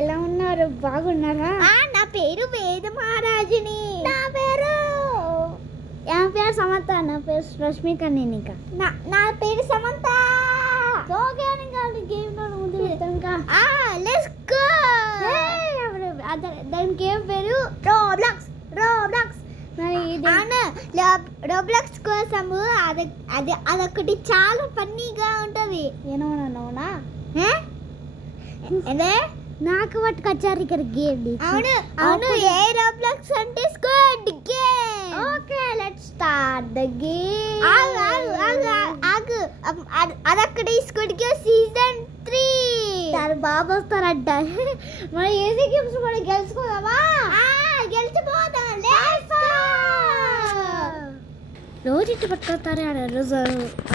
ఎలా ఉన్నారు? బాగున్నారా? నా పేరు వేద మహారాజుని. నా పేరు సమంత. నా పేరు రష్మిక. నేనిక నా పేరు సమంత. గేమ్ ముందు ఇంకా లెట్స్ గో. దానికి ఏం పేరు? రోబ్లాక్స్. మరి రోబ్లాక్స్ కోసము అదొకటి చాలా ఫన్నీగా ఉంటది. ఏమన్నా అదే నాకు పట్టుకొచ్చారు ఇక్కడ గేమ్. అవును ఏ రోబ్లాక్స్ అంటే squad game. Okay let's start the game. ఆగు అదొకటి స్క్వాడ్ గేమ్ సీజన్ 3. దాని బాబు వస్తారంట. మరి ఏసీ గేమ్స్ కూడా గెలుచుకోదామా? గెలిచిపోదాం. రోజు ఇట్టు పట్టుకొస్తారే ఆడ రోజు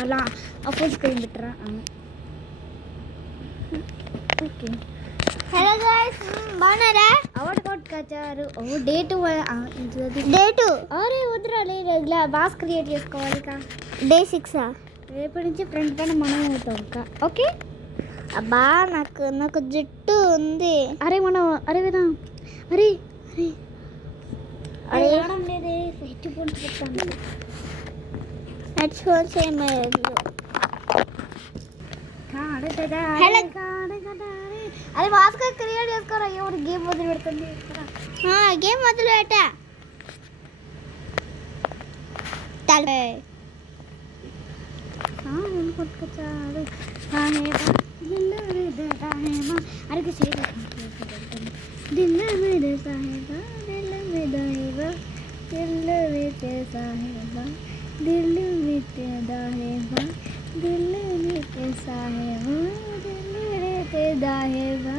అలా ఫుల్ స్క్రీన్ పెట్టరా? ఓకే హలో గైస్, బాగున్నారా? అవార్డు కొట్టుకొచ్చారు. డేటు అరే వద్దురా లేదు బాస్ క్రియేట్ చేసుకోవాలి. డే 6. రేపటి నుంచి ఫ్రంట్ పైన మనం అవుతాం ఇంకా. ఓకే అబ్బా నాకు జుట్టు ఉంది. అరే మనం వేదా అరే రావడం లేదే. హెడ్ ఫోన్స్ పెట్టాను. హెడ్ ఫోన్స్ ఏమయ్యారు? అరే బాస్గా క్రియేట్ చేసుకోరా. ఎవరు గేమ్ మొదలు పెడుతుంది? గేమ్ మొదలు పెట్టా. కొట్టుకొచ్చారు. అరే దిల్ మీద సాహేబా దిల్ మీద దిల్ మీద సాహేబా దిల్ మీద దాహేబా దిల్ మీద సాహేబా దిల్ మీద దాహేబా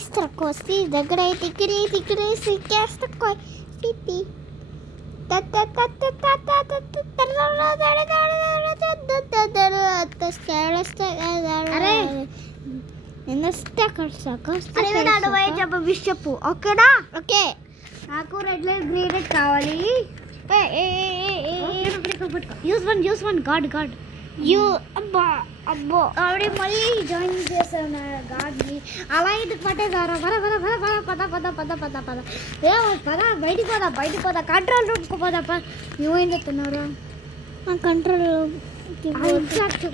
ఇస్త్రకోసి దగ్గరే తిక్కిరి సిక్కేస్తకోయ్ పిపి. చెప్పు ఓకేనా? ఓకే. నాకు రెడ్ లైట్ గ్రీన్ లైట్ కావాలి. యూస్ వన్ గాడ్ అబ్బో ఆవిడ మళ్ళీ జాయిన్ చేశాను గాడ్ని. అలా ఇది పట్టేదారా? పద బయటికి పోదా కంట్రోల్ రూమ్కి పోదా. నువ్వేం చెప్తున్నారా? కంట్రోల్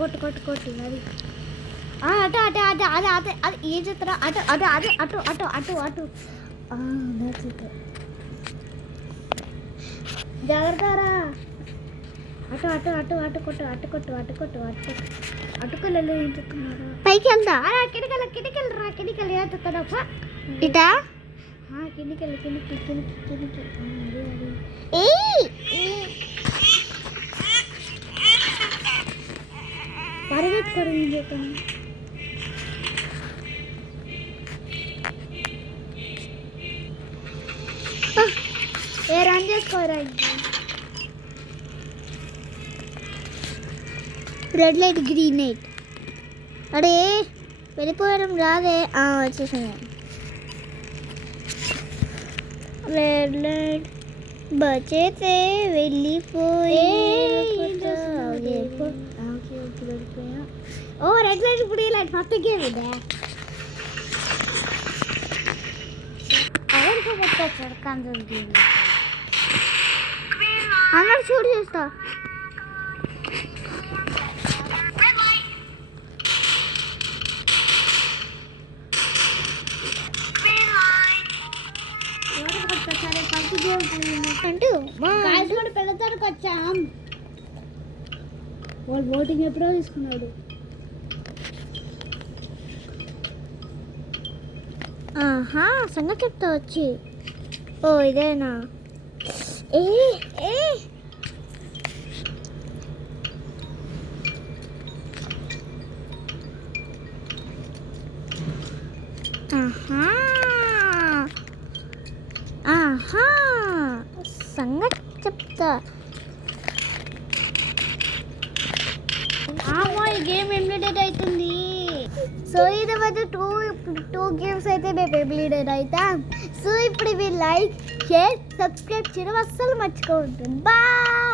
కొట్టు మరి అటు ఏం చెప్తారా? అటు జాగ్రత్తరా. అటు అటుకోలేదు. ఏం చెప్తున్నారా? పైకి వెళ్దా? కిటికలు ఏం చెప్తాడప్ప? ఇటా కిందికి పరిగెత్తుకోవడం ఏం చెప్తాను? రన్ చేసుకోరా. Red light green light. అడే వెళ్ళిపోవడం రాదే. వచ్చేసాను. రెడ్ లైట్ బచేతే వెళ్ళిపోయి. రెడ్ లైట్ ఇప్పుడు లైట్ ఫస్ట్ గేమ్ ఇదే. అందరు షూట్ చేస్తా. పెడతానికి వచ్చాం. వాళ్ళు ఓటింగ్ ఎప్పుడో తీసుకున్నాడు. సంగతి చెప్తా వచ్చి. ఇదేనా? సంగతి చెప్తా. ఈ గేమ్ ఎమ్యూలేట్ అవుతుంది. సో ఇది మధ్య టూ గేమ్స్ అయితే మేము ఎమ్యూలేట్ అవుతాం. సో ఇప్పుడు మీరు లైక్ షేర్ సబ్స్క్రైబ్ చేయడం అస్సలు మర్చిపోతుంది. బాయ్.